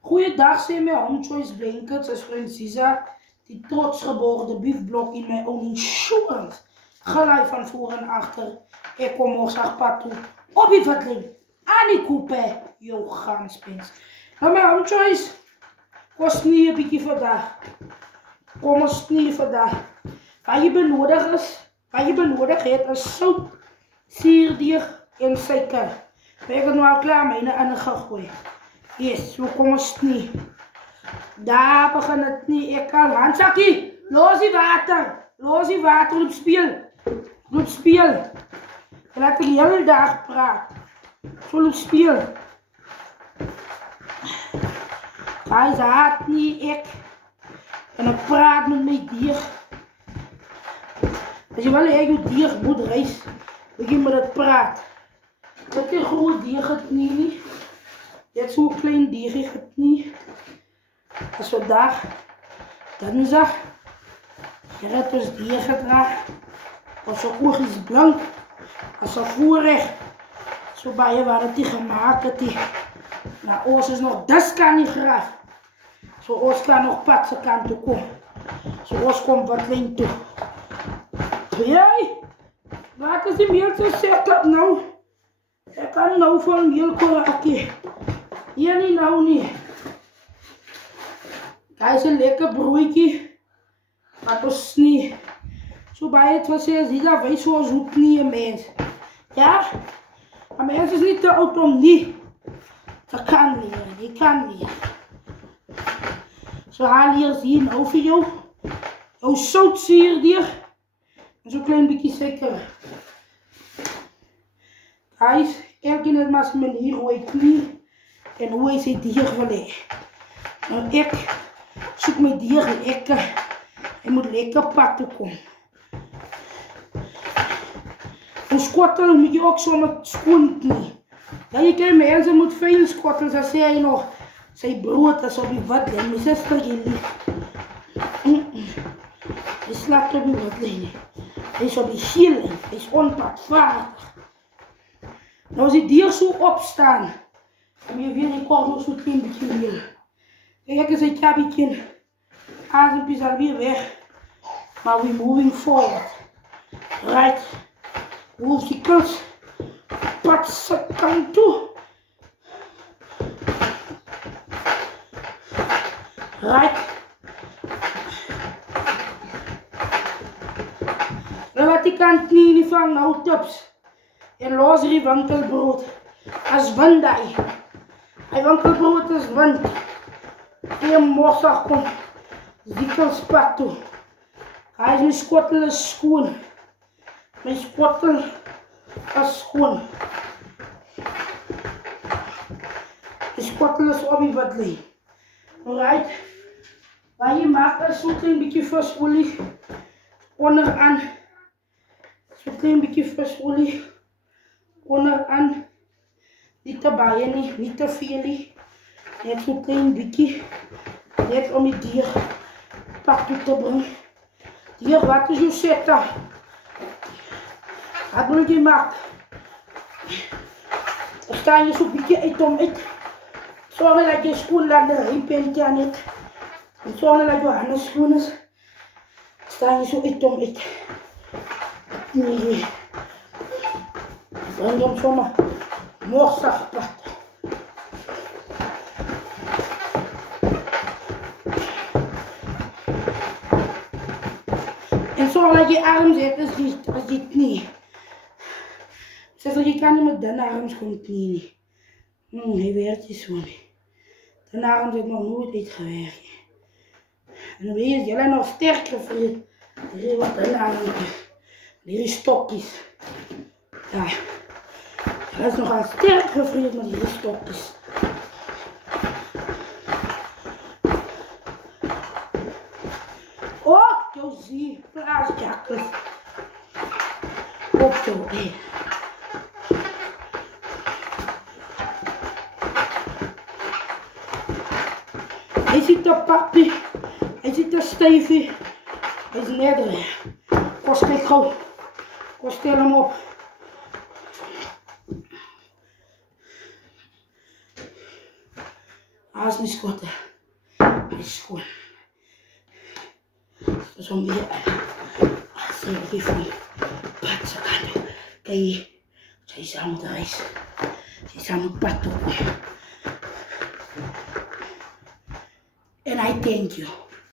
Goeiedag, sê my Home Choice Blankets is Francisa, die trots geborgde biefblok in my own insurance. Gelaai van voor en achter, ek kom ons pad toe, op die verkling, aan die koepe, jou ganspens. Nou my Home Choice, kost nie een bykie vandag. Kom ons nie vandag. Wat jy benodig het is sout, suurdeeg en suiker. Ek het nou al klaar myne in gegooi. Yes, so kom ons nie. Daar begin het nie, ek kan handsakkie, los die water, loop speel. En laat ek die hele dag praat, so loop speel. Hij haat nie, ek, en ek praat met my dier. As jy wil ek jou dier moet reis, ek jy met het praat. Dit is groot dier het nie. Dit is zo'n klein diertje het niet. Als vandaag, dinsdag, je hebt ons dier gedragen. Als zijn oog is blank, als zijn voorrecht. Zo bij je waar het die gemaakt het die. Nou, ons is nog dus kan niet graag. Zo ons kan nog patse kant toe komen. Zo ons komt wat klein toe. Jij, wat is die meel zo zeker nou? Ik kan nou van meel korakje. Hier nie nou nie. Daar is een lekker broodje. Wat ons nie. So bij het wat sê, zie dat weet zoals hoeft nie een mens. Ja? Maar mens is niet te oud om nie. Dat kan nie, die kan nie. So haal hier, zie je nou vir jou. Jou sout suurdeeg. En zo'n klein beetje suiker. Guys, elke net maar zijn manier hoe ik nie. En hoe is het dier wil hê. Nou ek soek my dier lekker. Hy moet lekker pad toe kom. En skottel moet jy ook sommer skoon nie. Ja, jy kry mense moet veel skottel, dan sê hy nog, sy brood is op die wat, en my sister jy lief. Hy slaapt op die wat, hy is op die geel, hy is onpadvaardig. Nou as die dier so opstaan, en je weet, ik kom nog zo'n klein beetje meer. Kijk, is een beetje adempje is alweer weg. Maar we're moving forward. Right. Move die kant. Patse kant toe. Right. En laat die kant niet van nou tips. En los die wankelbrood. Als wandai. Hij wankelbrood is wind. Een mossig komt. Ziekels pad toe. Hij is mijn skottel is schoon. Mijn skottel is schoon. Mijn skottel is op die wat lee. Alright. Wat je maakt is zo'n klein beetje visolie. Onderaan. Zo'n klein beetje visolie. Onderaan. Niet te baie nie, niet te veel nie. Net zo'n klein beetje. Net om die dier pak toe te brengen. Dier, wat is je zetten? Wat moet je maken? Dan sta je zo'n beetje uit om uit. Zorg dat je schoen laat de rijpentje aan het. En zorg dat je handen schoon is. Sta je zo uit om uit. Nee. Breng hem zomaar. Morsig plat. En zorg dat je arm zet als je knie. Zeg dat je kan niet met de arm gewoon knie. Hij werkt je zo niet. De arm zit nog nooit uitgewerkt. En dan weet je, jullie nog sterker vriend. Hier wat de arm. Die stokjes. Ja. Dat is nogal sterk gevriend met die stokjes. Oh, jou zie, plaasjakkers. Op jou, hé. Hij ziet de papi, hij ziet de stijfie. Hij is nederig. Kost ik gauw. Kost stel hem op. As nie skote. Hy skoon. Dus om weer as jy op die van pad se kant toe. Kyk, sy saam met reis. Sy saam met pad toe. And I thank you.